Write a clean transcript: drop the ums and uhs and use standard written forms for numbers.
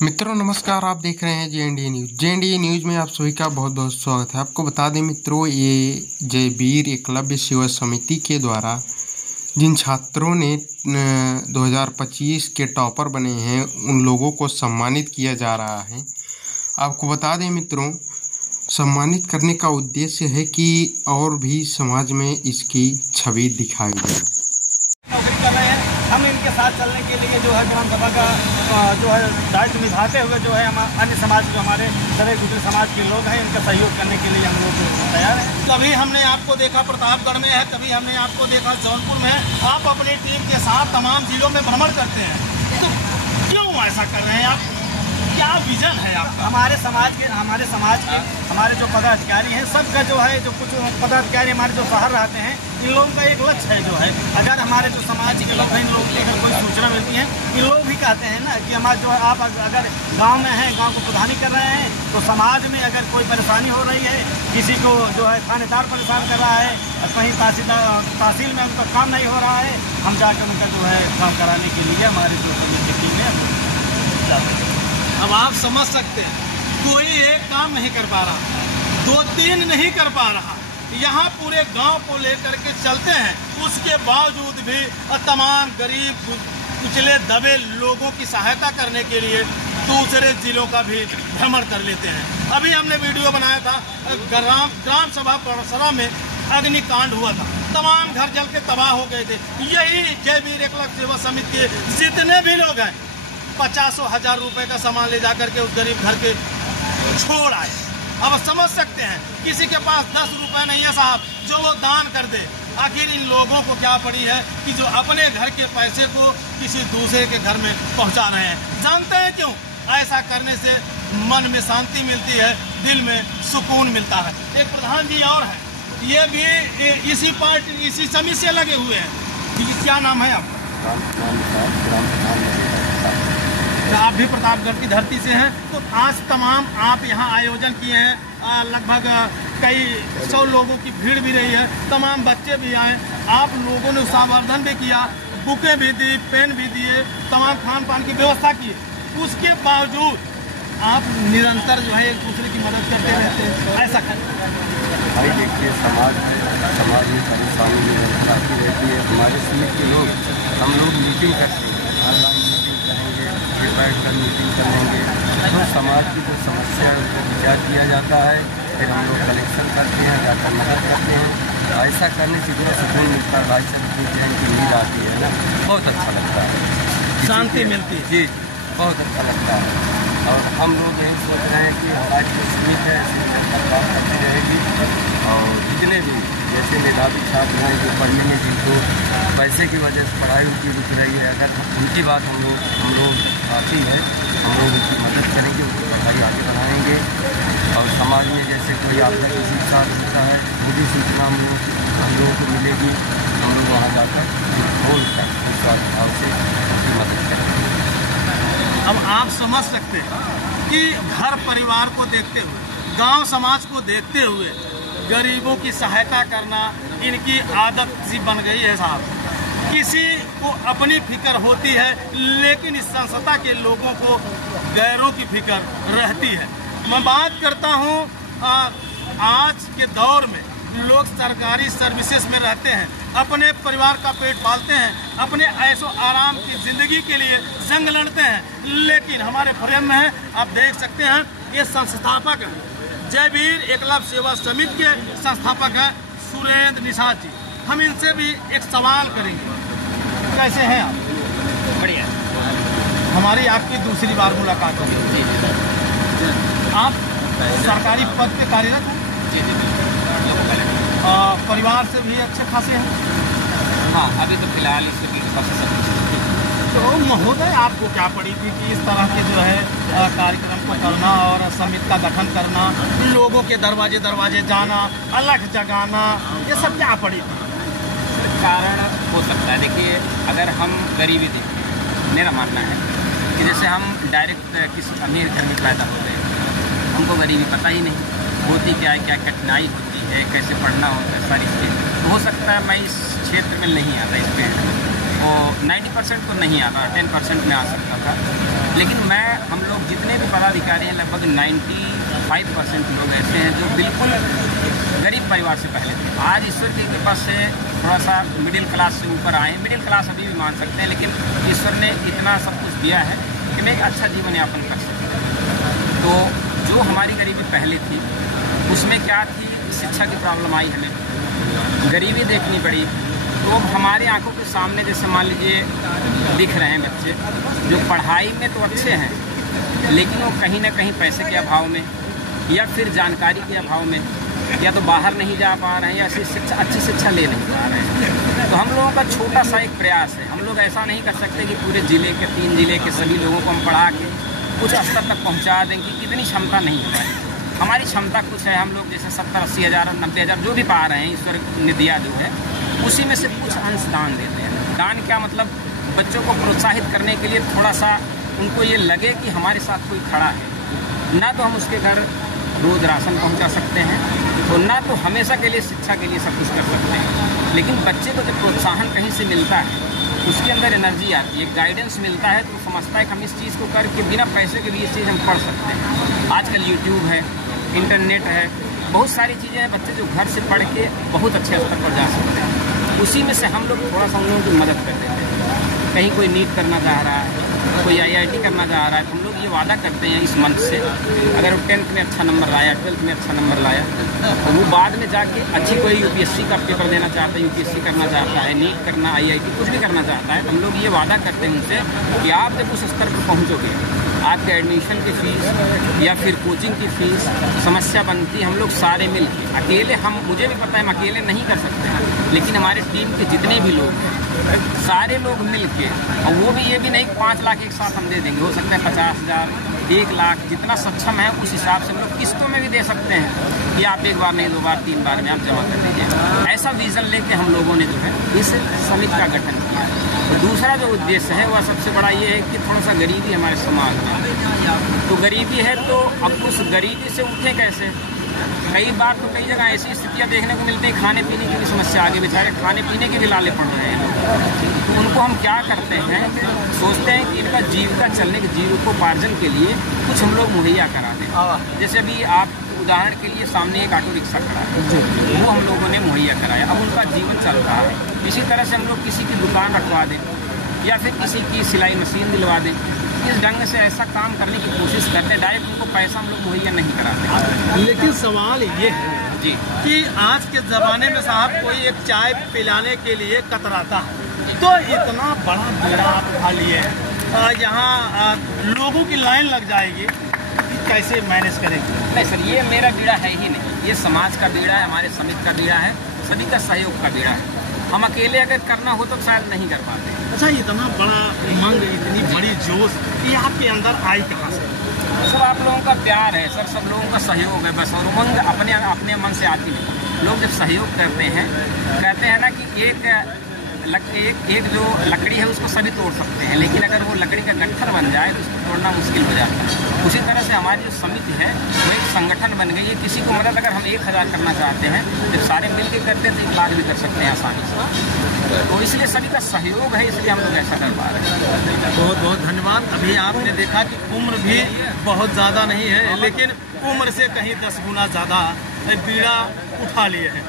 मित्रों नमस्कार, आप देख रहे हैं JNDA न्यूज़। JNDA न्यूज़ में आप सभी का बहुत बहुत स्वागत है। आपको बता दें मित्रों, ये जय वीर एकलव्य सेवा समिति के द्वारा जिन छात्रों ने 2025 के टॉपर बने हैं उन लोगों को सम्मानित किया जा रहा है। आपको बता दें मित्रों, सम्मानित करने का उद्देश्य है कि और भी समाज में इसकी छवि दिखाई दे। नौकरी कर रहे हैं, हम इनके साथ चलने के लिए जो है ग्राम सभा का जो है दायित्व निभाते हुए जो है हम अन्य समाज जो हमारे सरे गुजर समाज के लोग हैं इनका सहयोग करने के लिए हम लोग तैयार हैं। कभी हमने आपको देखा प्रतापगढ़ में है, कभी हमने आपको देखा जौनपुर में है। आप अपनी टीम के साथ तमाम जिलों में भ्रमण करते हैं, तो क्यों ऐसा कर रहे हैं आप? क्या विजन है आपका? हमारे समाज के हमारे जो पदाधिकारी हैं सबका जो है, जो कुछ पदाधिकारी हमारे जो बाहर रहते हैं, इन लोगों का एक लक्ष्य है जो है, अगर हमारे जो समाज के लोग हैं इन लोगों की अगर कोई सूचना मिलती है, इन लोग भी कहते हैं ना कि हमारे जो है आप अगर गांव में हैं, गांव को प्रधानी कर रहे हैं, तो समाज में अगर कोई परेशानी हो रही है, किसी को जो है थानेदार परेशान कर रहा है, कहीं तहसील में उनका काम नहीं हो रहा है, हम जाकर उनका जो है काम कराने के लिए हमारी जो टीम है जाते हैं। अब आप समझ सकते हैं, कोई एक काम नहीं कर पा रहा, 2-3 नहीं कर पा रहा, यहाँ पूरे गांव को लेकर के चलते हैं, उसके बावजूद भी तमाम गरीब कुचले दबे लोगों की सहायता करने के लिए दूसरे जिलों का भी भ्रमण कर लेते हैं। अभी हमने वीडियो बनाया था, ग्राम सभा में अग्निकांड हुआ था, तमाम घर जल के तबाह हो गए थे। यही जय वीर एकलव्य सेवा समिति के जितने भी लोग हैं 50,000 रुपए का सामान ले जाकर के उस गरीब घर के छोड़ आए। अब समझ सकते हैं, किसी के पास 10 रुपए नहीं है साहब जो वो दान कर दे। आखिर इन लोगों को क्या पड़ी है कि जो अपने घर के पैसे को किसी दूसरे के घर में पहुंचा रहे हैं। जानते हैं क्यों? ऐसा करने से मन में शांति मिलती है, दिल में सुकून मिलता है। एक प्रधान जी और हैं, ये भी इसी पार्टी इसी समिति से लगे हुए हैं। क्या नाम है आपका? आप भी प्रतापगढ़ की धरती से हैं, तो आज तमाम आप यहाँ आयोजन किए हैं, लगभग कई 100 लोगों की भीड़ भी रही है, तमाम बच्चे भी आए, आप लोगों ने संवर्धन भी किया, बुकें भी दी, पेन भी दिए, तमाम खान पान की व्यवस्था की। उसके बावजूद आप निरंतर जो है एक दूसरे की मदद करते रहते हैं, ऐसा करें। भाई देखिए, समाज में परेशानी आती रहती है। हमारे समिति के लोग, हम लोग मीटिंग करते हैं, ऑनलाइन मीटिंग करेंगे, फिर बैठ कर मीटिंग करेंगे, तो समाज की जो समस्या है उसको विचार किया जाता है, फिर हम लोग कलेक्शन करते हैं, जाकर मदद करते हैं। तो ऐसा करने से इतना सुकून मिलता है भाई, सब इतनी चैन की नींद आती है ना, बहुत अच्छा लगता है, शांति मिलती है जी, बहुत अच्छा लगता है। और हम लोग यही सोच रहे हैं कि हमारी जो समिति है ऐसी बात करती रहेगी, और जितने भी जैसे मेधावी छात्र हैं जो पढ़ने में जिनको पैसे की वजह से पढ़ाई उनकी रुक रही है, अगर उनकी बात हम लोग आती है, हम लोग उनकी मदद करेंगे, उनकी पढ़ाई आगे बढ़ाएंगे। और समाज में जैसे कोई आपका किसी के साथ होता है, वो भी सूचना हम लोगों को मिलेगी, हम लोग वहाँ जाकर बोल कर विश्वास भाव से उनकी मदद करेंगे। अब आप समझ सकते हैं कि घर परिवार को देखते हुए, गांव समाज को देखते हुए गरीबों की सहायता करना इनकी आदत सी बन गई है साहब। किसी को अपनी फिक्र होती है, लेकिन इस संस्था के लोगों को गैरों की फिक्र रहती है। मैं बात करता हूँ, आज के दौर में लोग सरकारी सर्विसेज में रहते हैं, अपने परिवार का पेट पालते हैं, अपने ऐशो आराम की जिंदगी के लिए जंग लड़ते हैं, लेकिन हमारे फ्रेम में है, आप देख सकते हैं, ये संस्थापक है जय वीर एकलव्य सेवा समिति के संस्थापक हैं सुरेंद्र निषाद जी। हम इनसे भी एक सवाल करेंगे। कैसे हैं आप? बढ़िया। हमारी आपकी दूसरी बार मुलाकात होगी। आप सरकारी पद पे कार्यरत हैं? परिवार से भी अच्छे खासे हैं? हाँ, अभी तो फिलहाल इस तो महोदय, आपको क्या पड़ी थी कि इस तरह के जो है कार्यक्रम को करना और समिति का गठन करना, लोगों के दरवाजे जाना, अलग जगाना, ये सब क्या पड़ी थी? कारण हो सकता है, देखिए, अगर हम गरीबी देखें, मेरा मानना है कि जैसे हम डायरेक्ट किसी अमीर घर में पैदा हो गए, हमको गरीबी पता ही नहीं होती, क्या है, क्या कठिनाई होती है, कैसे पढ़ना होता है, सारी चीज़ें। तो हो सकता है मैं इस क्षेत्र में नहीं आता, इस पे और 90% तो नहीं आता, 10% में आ सकता था। लेकिन हम लोग जितने भी पदाधिकारी हैं लगभग 95% लोग ऐसे हैं जो बिल्कुल गरीब परिवार से पहले थे। आज ईश्वर की कृपा से थोड़ा सा मिडिल क्लास से ऊपर आए। मिडिल क्लास अभी भी मान सकते हैं, लेकिन ईश्वर ने इतना सब कुछ दिया है कि मैं एक अच्छा जीवन यापन कर सकूँ। तो जो हमारी गरीबी पहले थी उसमें क्या थी, शिक्षा की प्रॉब्लम आई, हमें गरीबी देखनी पड़ी। तो हमारे आंखों के सामने जैसे मान लीजिए दिख रहे हैं बच्चे जो पढ़ाई में तो अच्छे हैं, लेकिन वो कहीं ना कहीं पैसे के अभाव में या फिर जानकारी के अभाव में या तो बाहर नहीं जा पा रहे हैं या अच्छी शिक्षा ले नहीं पा रहे हैं। तो हम लोगों का छोटा सा एक प्रयास है। हम लोग ऐसा नहीं कर सकते कि पूरे ज़िले के 3 ज़िले के सभी लोगों को हम पढ़ा के कुछ स्तर तक पहुँचा दें कि इतनी क्षमता नहीं हमारी। हमारी क्षमता कुछ है। हम लोग जैसे 70-80 हज़ार 90 हज़ार जो भी पा रहे हैं, ईश्वर ने दिया जो है उसी में से कुछ अंश दान देते हैं। दान क्या मतलब, बच्चों को प्रोत्साहित करने के लिए थोड़ा सा उनको ये लगे कि हमारे साथ कोई खड़ा है। ना तो हम उसके घर रोज़ राशन पहुंचा सकते हैं और ना तो हमेशा के लिए शिक्षा के लिए सब कुछ कर सकते हैं, लेकिन बच्चे को जब प्रोत्साहन कहीं से मिलता है, उसके अंदर एनर्जी आती है, गाइडेंस मिलता है, तो समझता है कि हम इस चीज़ को करके बिना पैसे के भी ये चीज़ हम पढ़ सकते हैं। आजकल यूट्यूब है, इंटरनेट है, बहुत सारी चीज़ें हैं, बच्चे जो घर से पढ़ के बहुत अच्छे स्तर पर जा सकते हैं। उसी में से हम लोग थोड़ा सा उन लोगों की मदद कर देते हैं। कहीं कोई नीट करना चाह रहा है, कोई IIT करना चाह रहा है, तो हम लोग ये वादा करते हैं इस मंथ से, अगर वो 10th में अच्छा नंबर लाया, 12th में अच्छा नंबर लाया, तो वो बाद में जाके अच्छी कोई UPSC का पेपर देना चाहता है, UPSC करना चाहता है, नीट करना, IIT कुछ भी करना चाहता है, तो हम लोग ये वादा करते हैं उनसे कि आप जब उस स्तर पर पहुँचोगे, आपके एडमिशन की फ़ीस या फिर कोचिंग की फ़ीस समस्या बनती, हम लोग सारे मिल के, अकेले मुझे भी पता है हम अकेले नहीं कर सकते हैं, लेकिन हमारे टीम के जितने भी लोग हैं सारे लोग मिल के, और वो भी ये भी नहीं 5 लाख एक साथ हम दे देंगे, हो सकते हैं 50,000, 1 लाख, जितना सक्षम है उस हिसाब से हम लोग किस्तों में भी दे सकते हैं कि आप 1 बार नहीं 2 बार 3 बार में आप जमा कर दीजिए। ऐसा विज़न लेके हम लोगों ने जो है इस समिति का गठन किया है। तो दूसरा जो उद्देश्य है वह सबसे बड़ा ये है कि थोड़ा सा गरीबी हमारे समाज में, तो गरीबी है तो अब उस गरीबी से उठें कैसे। कई बार तो कई जगह ऐसी स्थितियाँ देखने को मिलती हैं, खाने पीने की भी समस्या, आगे बेचारे खाने पीने के भी लाले पड़ रहे हैं। तो उनको हम क्या करते हैं, सोचते हैं कि इनका जीविका चलने के जीविकोपार्जन के लिए कुछ हम लोग मुहैया करा दें। जैसे अभी आप उदाहरण के लिए सामने एक ऑटो रिक्शा खड़ा है, वो हम लोगों ने मुहैया कराया, अब उनका जीवन चल रहा है। इसी तरह से हम लोग किसी की दुकान रखवा दें या फिर किसी की सिलाई मशीन दिलवा दें। इस ढंग से ऐसा काम करने की कोशिश करते हैं, डायरेक्ट उनको पैसा हम लोग मुहैया नहीं कराते। लेकिन सवाल ये है जी कि आज के ज़माने में साहब कोई एक चाय पिलाने के लिए कतराता है, तो इतना बड़ा बीड़ा आप उठा लिए यहाँ लोगों की लाइन लग जाएगी, कैसे मैनेज करेंगे? नहीं सर, ये मेरा बीड़ा है ही नहीं, ये समाज का बीड़ा है, हमारे समिति का बीड़ा है, सभी का सहयोग का बीड़ा है। हम अकेले अगर करना हो तो शायद नहीं कर पाते। अच्छा, इतना बड़ा उमंग, इतनी बड़ी जोश ये आपके अंदर आई कहाँ से? सर आप लोगों का प्यार है सर, सब लोगों का सहयोग है बस, और उमंग अपने मन से आती है। लोग जब सहयोग करते हैं, कहते हैं ना कि एक जो लकड़ी है उसको सभी तोड़ सकते हैं, लेकिन अगर वो लकड़ी का गट्ठर बन जाए तो उसको तोड़ना मुश्किल हो जाता है। उसी तरह से हमारी जो समिति है वो एक संगठन बन गई है। किसी को मदद अगर हम 1000 करना चाहते हैं, जब सारे मिल के करते हैं तो 1 लाख भी कर सकते हैं आसानी से। तो इसलिए सभी का सहयोग है, इसलिए हम लोग ऐसा कर पा रहे हैं। बहुत बहुत धन्यवाद। अभी आपने देखा कि उम्र भी बहुत ज़्यादा नहीं है, लेकिन उम्र से कहीं 10 गुना ज़्यादा बीड़ा उठा लिए हैं।